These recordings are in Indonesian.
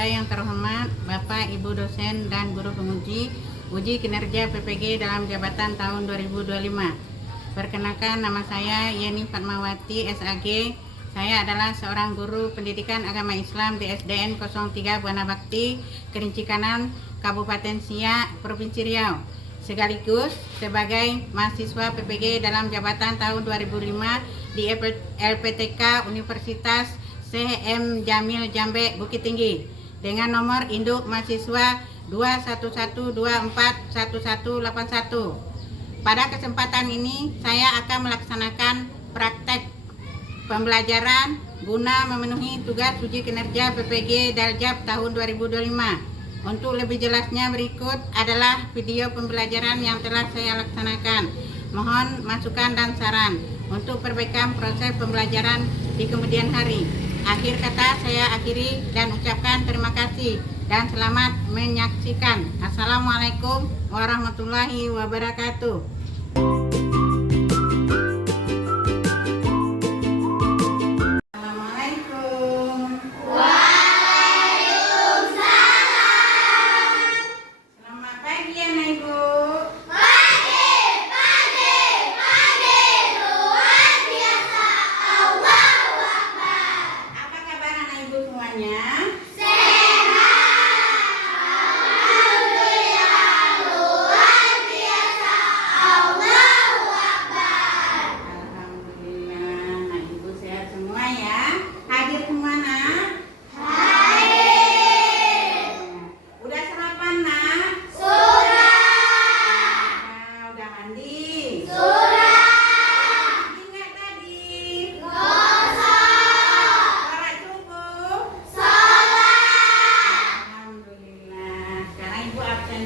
kepada yang terhormat Bapak, Ibu dosen dan guru penguji uji kinerja PPG dalam jabatan tahun 2025. Perkenalkan, nama saya Yeni Fatmawati SAG. Saya adalah seorang guru pendidikan agama Islam di SDN 03 Buana Bakti, Kerinci Kanan, Kabupaten Siak, Provinsi Riau. Sekaligus sebagai mahasiswa PPG dalam jabatan tahun 2005 di LPTK Universitas CM Jamil Jambe Bukit Tinggi dengan nomor induk mahasiswa 211241181. Pada kesempatan ini saya akan melaksanakan praktek pembelajaran guna memenuhi tugas uji kinerja PPG Daljab tahun 2025. Untuk lebih jelasnya berikut adalah video pembelajaran yang telah saya laksanakan. Mohon masukan dan saran untuk perbaikan proses pembelajaran di kemudian hari. Akhir kata saya akhiri dan ucapkan terima kasih dan selamat menyaksikan. Assalamualaikum warahmatullahi wabarakatuh.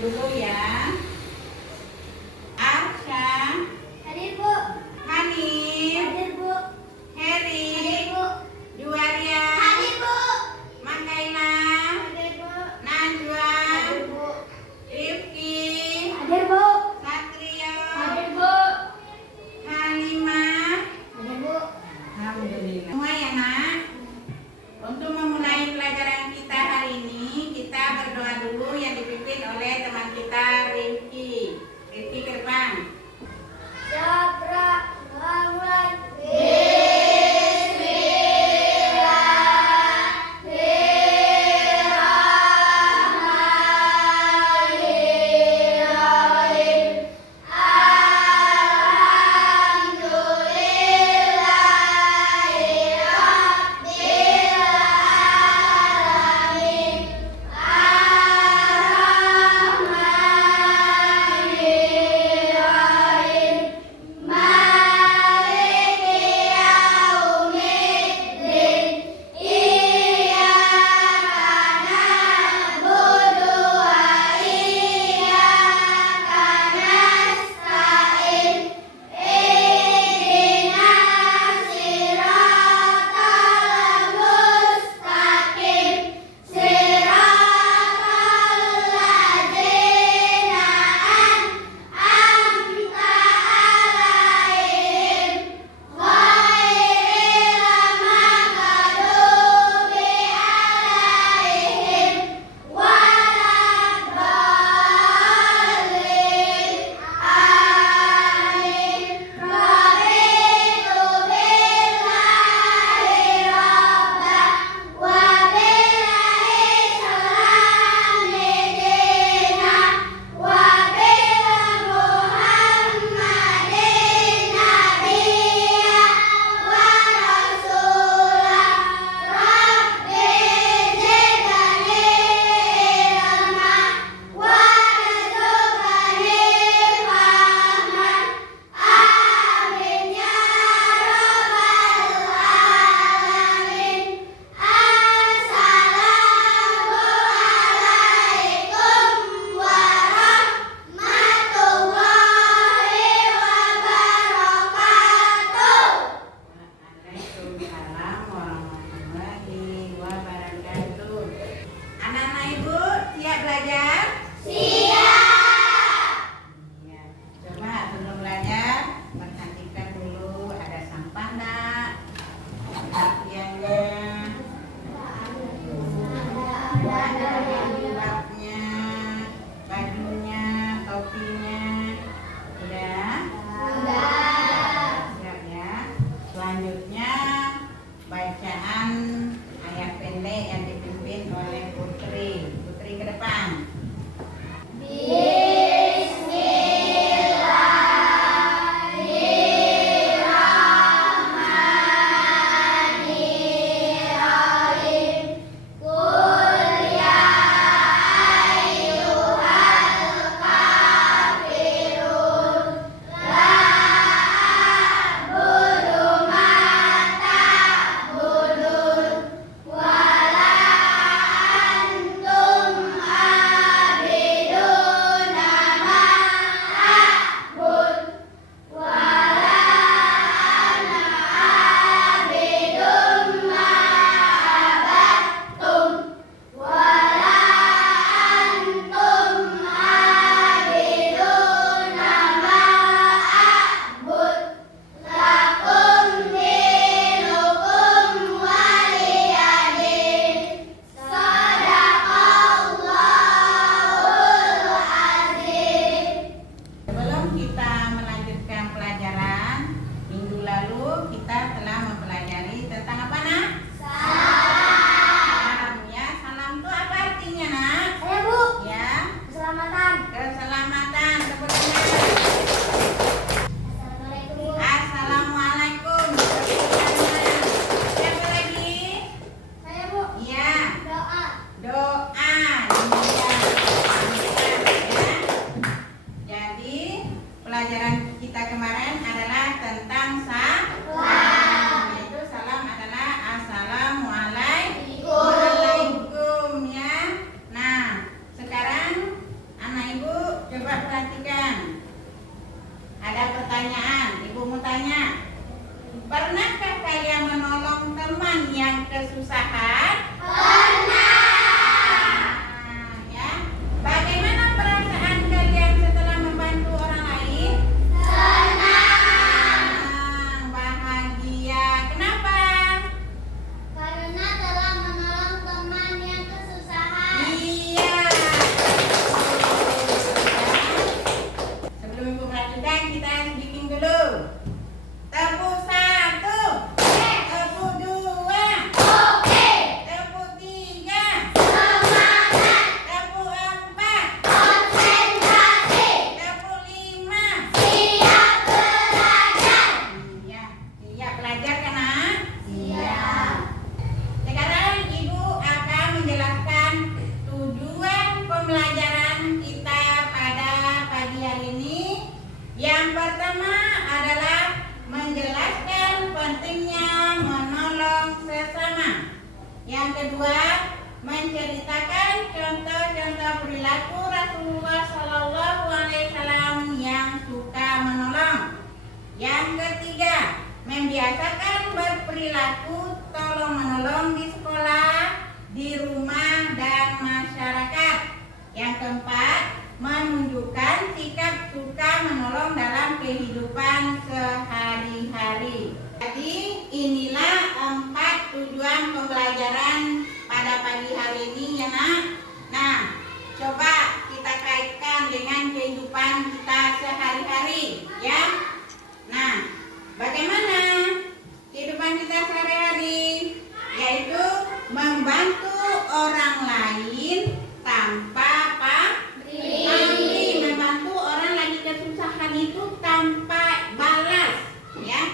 Dulu ya. Arsha hadir Bu. Hanif hadir Bu. Heri hadir Bu. Juwaria hadir Bu. Makaila hadir Bu. Najwa hadir Bu. Rifki hadir Bu. Satrio hadir Bu. Halimah hadir Bu. Alhamdulillah. Semua ya nak. Untuk memulai pelajaran kita hari ini, kita berdoa dulu yang dipimpin oleh teman kita Rifki. Rifki ke depan. jilbabnya, bajunya, topinya. Udah? Siap ya. Selanjutnya bacaan ayat pendek yang dipimpin oleh Putri. Putri ke depan. Sebelum kita melanjutkan pelajaran, minggu lalu kita telah mempelajari tentang apa, Nak? Salam. Ya, salam itu apa artinya, Nak? Bu. Ya, Keselamatan. keselamatan. Tepuk tangan. Assalamualaikum, Bu. Assalamualaikum. Tepuk tangan. Siapa lagi? Saya, Bu. Ya, Doa. doa. Ya. Jadi pelajaran kita kemarin adalah tentang salam. Yaitu salam adalah assalamualaikum ya. Nah, sekarang anak ibu coba perhatikan. Ada pertanyaan, ibu mau tanya. Pernahkah kalian menolong teman yang kesusahan? Ya. Bagaimana perasaan kalian setelah membantu orang lain? Senang, bahagia. Kenapa? Karena telah menolong teman yang kesusahan. Iya. Sebelum ibu perhatikan, kita bikin dulu. Tepuk 1, tepuk 2, tepuk 3, tepuk 4, tepuk 5. Iya, siap belajar kan, Nak? Siap. Sekarang ibu akan menjelaskan tujuan pembelajaran kita pada pagi hari ini. Yang pertama adalah menjelaskan pentingnya menolong sesama. Yang kedua, menceritakan contoh-contoh perilaku Rasulullah SAW yang suka menolong. Yang ketiga, membiasakan berperilaku tolong-menolong di sekolah, di rumah, dan masyarakat. Yang keempat, menunjukkan sikap suka menolong dalam kehidupan sehari-hari. Jadi inilah 4 tujuan pembelajaran pada pagi hari ini ya, Nak. Nah, coba kita kaitkan dengan kehidupan kita sehari-hari ya. Nah, bagaimana kehidupan kita sehari-hari? Yaitu membantu orang lain tanpa apa? Pamrih. Membantu orang lagi kesusahan itu tanpa balas ya.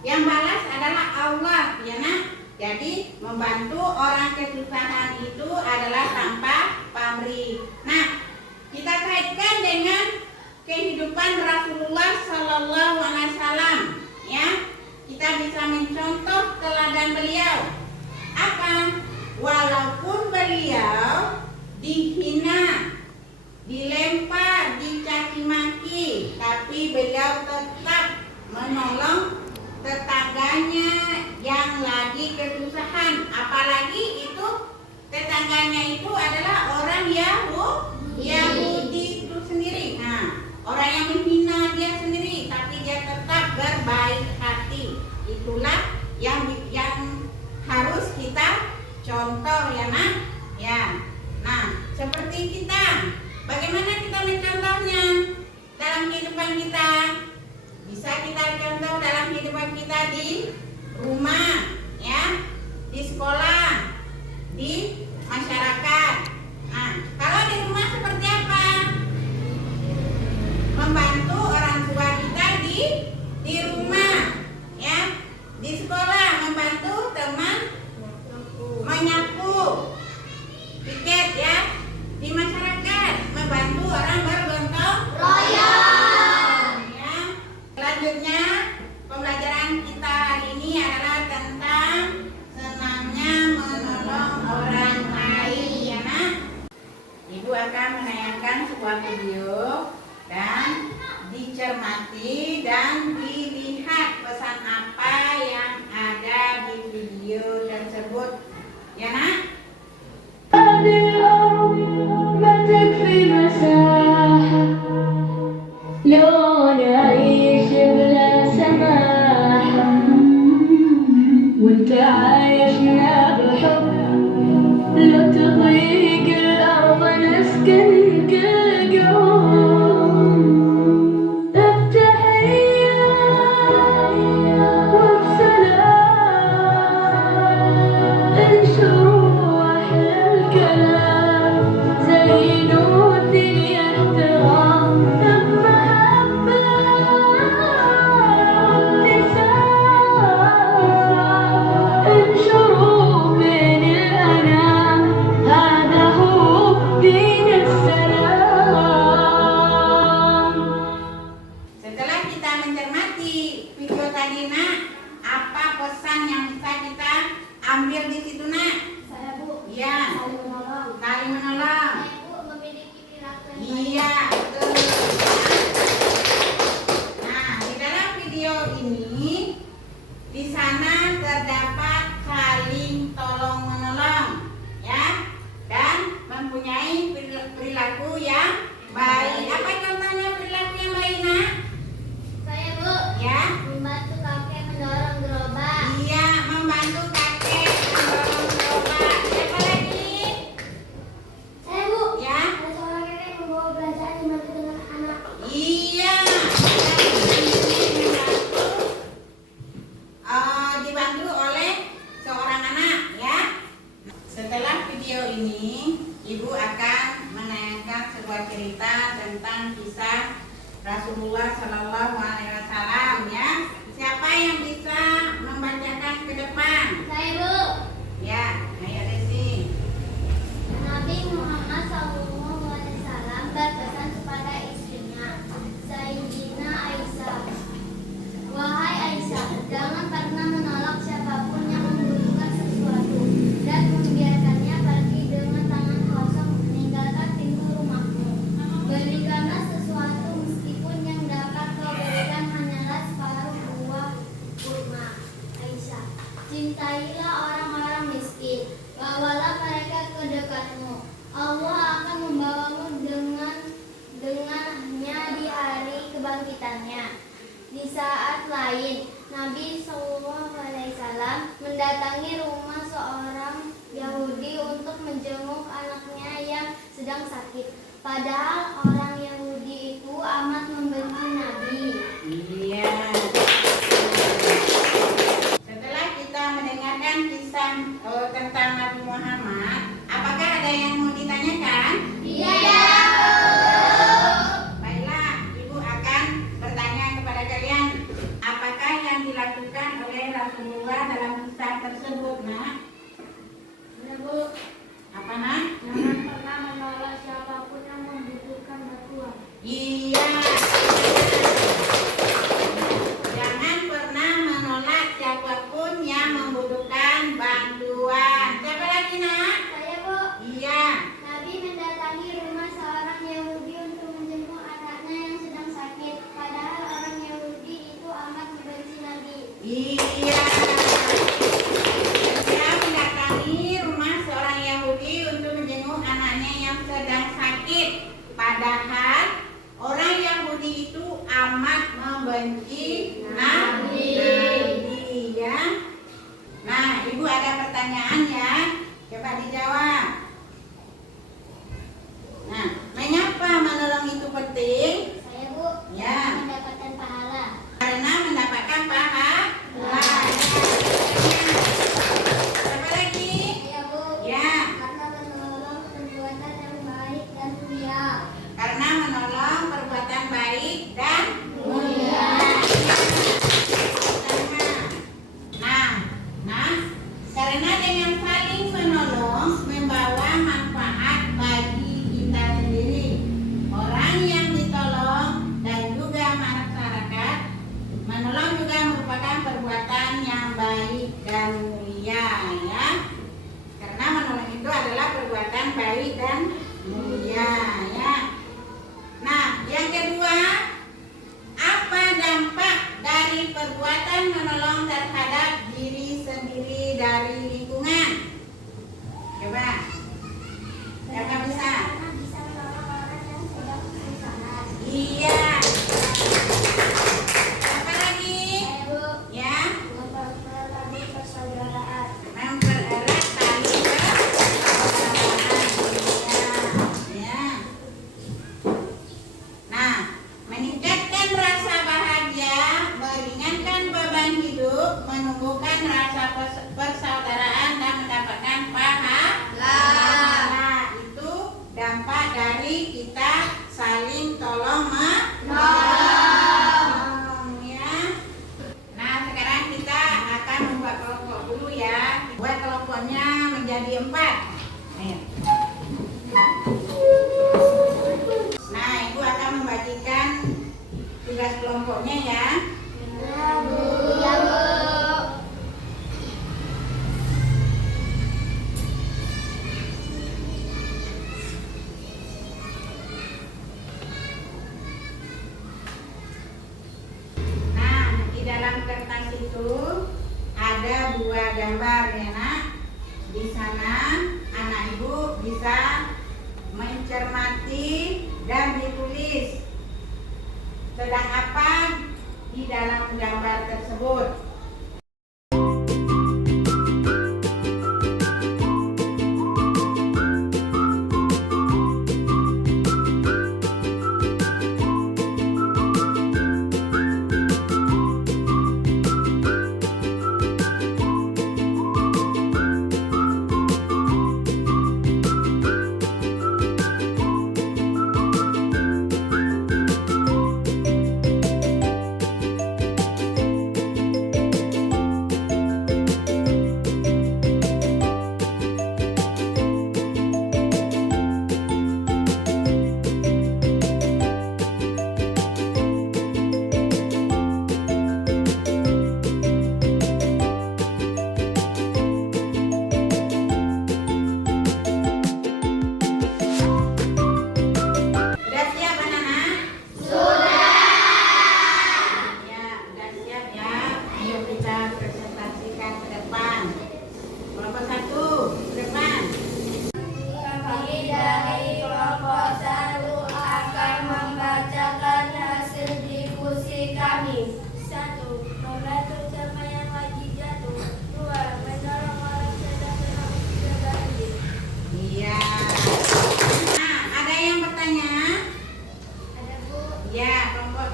Yang balas adalah Allah ya, Nak. Jadi membantu orang kesusahan itu adalah tanpa pamrih. Nah, kita kaitkan dengan kehidupan Rasulullah SAW ya. Kita bisa mencontoh teladan beliau. Apa? Walaupun beliau dihina, dilempar, dicaci maki, tapi beliau tetap menolong tetangganya yang lagi kesusahan. Apalagi itu tetangganya itu adalah orang Yahudi itu sendiri. Nah, orang yang menghina dia sendiri, tapi dia tetap berbaik hati. Itulah yang harus kita contoh ya, Nak. Ya. تعايشنا بحب لو تضيق الأرض نسكن كل يوم بتحية وبسلام انشروا أحلى الكلام زينوا الدنيا احترام بمحبة وابتسام انشروا بين الأنام هذا هو دين السلام. Setelah kita mencermati video tadi nak, apa pesan yang bisa kita ambil di situ nak? Saya Bu. Iya, Saling menolong. saling menolong. Saya Bu memiliki perilaku yang baik. Iya, betul. Nah, di dalam video ini di sana terdapat saling tolong menolong, ya, dan mempunyai perilaku yang baik. Apa contohnya perilaku yang baik nak? Saya Bu Ya. membantu kakek mendorong gerobak. Iya, membantu kakek mendorong gerobak. Siapa lagi? Saya Bu Ya. ada seorang kakek membawa belanjaan dibantu dengan anak. Iya. Dibantu oleh seorang anak, ya. Setelah video ini, Ibu akan menayangkan sebuah cerita tentang kisah Rasulullah Shallallahu Alaihi Wasallam, ya. Siapa yang bisa membacakan ke depan? Saya Bu. Ya, ayo Desi. Nabi Muhammad SAW berpesan kepada istrinya, Sayyidina Aisyah. Wahai Aisyah, jangan pernah menolak siapapun yang membutuhkan sesuatu dan membiarkannya pergi dengan tangan kosong meninggalkan pintu rumahmu. Berikanlah sesuatu meskipun yang dapat kau berikan hanyalah separuh buah kurma. Aisyah, cintailah orang-orang miskin, bawalah mereka ke dekatmu. Allah akan membawamu dengannya di hari kebangkitannya. Di saat lain, Nabi SAW mendatangi rumah seorang Yahudi untuk menjenguk anaknya yang sedang sakit. Padahal orang Yahudi itu amat membenci Nabi. Iya. Setelah kita mendengarkan kisah tentang Nabi Muhammad, apakah ada yang mau ditanyakan? Iya. Baiklah, Ibu akan bertanya kepada kalian, apakah yang dilakukan oleh Rasulullah dalam kisah tersebut, nak? Ya, Bu. Apa, nak? Jangan pernah menolak siapapun yang membutuhkan bantuan. Iya. Jangan pernah menolak siapapun yang membutuhkan bantuan. Siapa lagi, nak? Saya, Bu. Iya. Nabi mendatangi rumah seorang Yahudi untuk menjenguk anaknya yang sedang sakit. Padahal orang Yahudi itu amat membenci Nabi. Iya. Dia mendatangi rumah seorang Yahudi untuk menjenguk anaknya yang sedang sakit. Padahal orang Yahudi itu amat membenci Nabi. Ya. Nah, Ibu ada pertanyaan ya. Coba dijawab. Nah, mengapa menolong itu penting? Saya, Bu. Ya. Mendapatkan pahala. Karena mendapatkan pahala. Siapa lagi? Saya, Bu. Ya, Karena menolong perbuatan yang baik dan mulia. karena menolong perbuatan baik dan mulia. Nah, karena dengan saling menolong membawa manfaat bagi kita sendiri, orang yang ditolong dan juga masyarakat. Menolong juga merupakan perbuatan yang baik dan mulia, ya. Karena menolong itu adalah perbuatan baik dan mulia, ya. Nah, yang kedua, apa dampak dari perbuatan menolong terhadap diri sendiri dari lingkungan? Coba, siapa bisa? Karena bisa menolong orang yang sedang kesusahan. Iya. Apa lagi? Saya, Bu. Ya, Memperbaiki persaudaraan. persaudaraan dan mendapatkan pahala. Nah, itu dampak dari kita saling tolong menolong ya. Nah, sekarang kita akan membuat kelompok dulu ya. Buat kelompoknya menjadi 4. Ayo. Nah, Ibu akan membagikan tugas kelompoknya ya. Ya, Bu. Ya, Bu. Nah, di dalam kertas itu ada 2 gambar ya, Nak. Di sana anak Ibu bisa mencermati dan ditulis sedang apa di dalam gambar tersebut. Sudah siap anak-anak? Ya, sudah siap ya. Ayo kita presentasikan ke depan. Kelompok 1 ke depan. Kami dari kelompok 1 akan membacakan hasil diskusi kami. 1. Membantu teman yang lagi jatuh. 2. Menolong orang sedang kena musibah banjir. Iya. Nah, ada yang bertanya? Ada, Bu. Ya, kelompok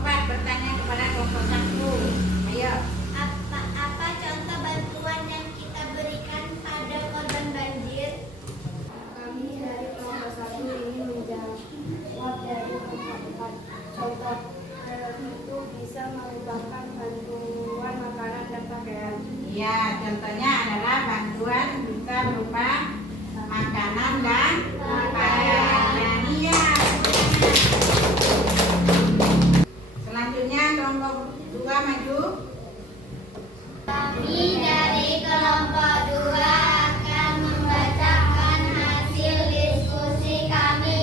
4 bertanya kepada kelompok 1. Ayo. Apa contoh bantuan yang kita berikan pada korban banjir? Kami dari kelompok 1 ini menjawab dari kelompok 4. Contoh itu bisa merupakan bantuan makanan dan pakaian. Ya, contohnya adalah bantuan bisa berupa makanan dan pakaian. Nah, iya. Selanjutnya kelompok 2 maju. Kami dari kelompok 2 akan membacakan hasil diskusi kami.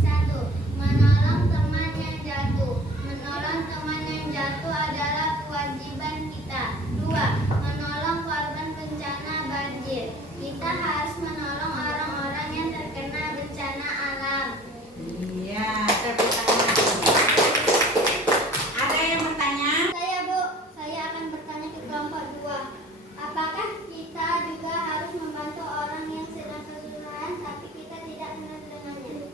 1. Menolong teman yang jatuh. Menolong teman yang jatuh adalah kewajiban kita. 2. Menolong korban bencana banjir. Kita harus menolong orang-orang yang terkena bencana alam. Iya, tepuk tangan. Ada yang bertanya? Saya, Bu, saya akan bertanya ke kelompok 2. Apakah kita juga harus membantu orang yang sedang kesusahan tapi kita tidak kenal dengannya?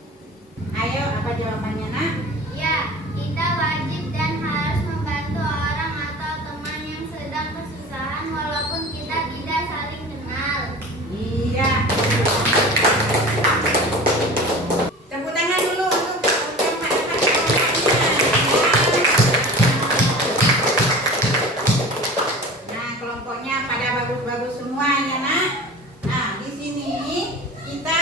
Ayo, apa jawabannya, Nak? Ya, kita wajib dan harus membantu orang atau teman yang sedang kesusahan walaupun kita tidak saling kenal. Iya. Tepuk tangan dulu untuk Nah, kelompoknya pada bagus-bagus semua ya, Nak. Nah, di sini kita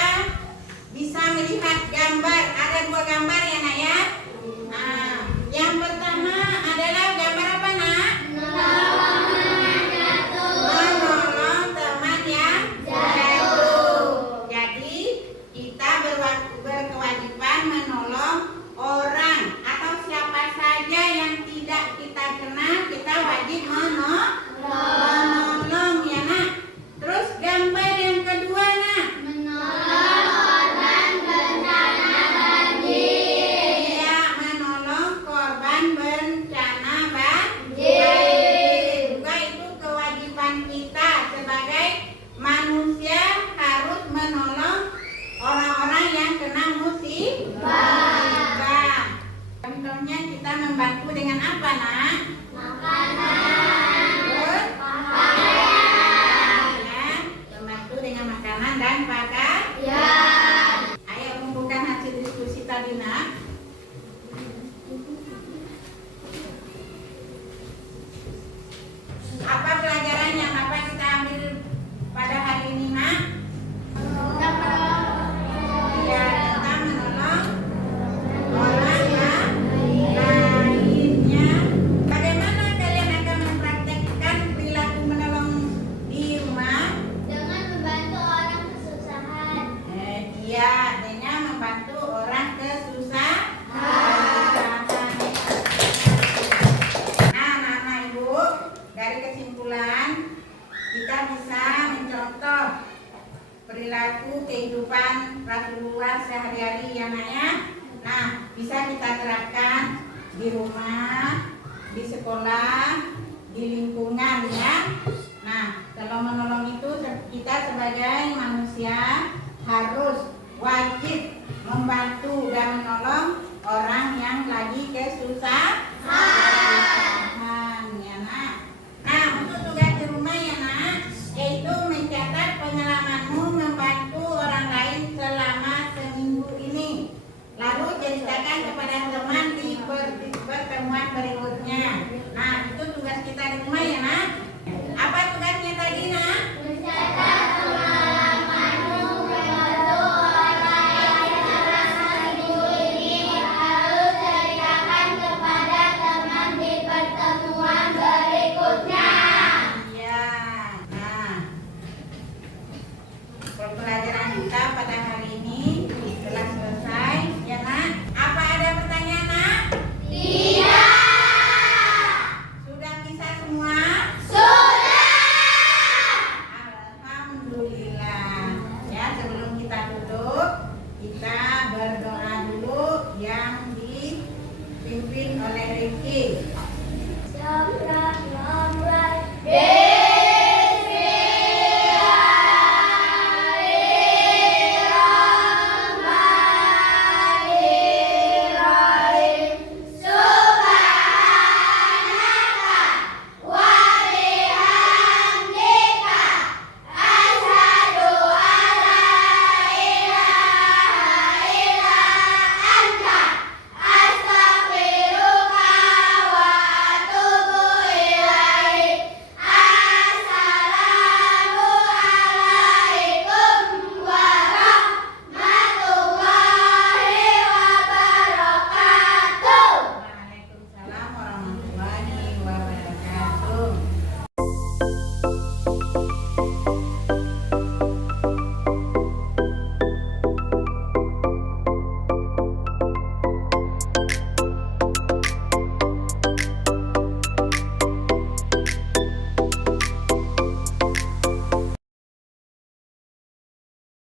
bisa melihat gambar. Ada 2 gambar ya, Nak ya. Nah, yang pertama adalah gambar apa, Nak? Menolong teman yang jatuh. Jadi kita berkewajiban menolong orang atau siapa saja yang tidak kita kenal, kita wajib menolong ya, Nak. Terus gambar yang kedua, Nak. Menolong korban bencana banjir. Iya, perilaku kehidupan Rasulullah sehari-hari ya Nak ya. Nah, bisa kita terapkan di rumah, di sekolah, di lingkungan ya.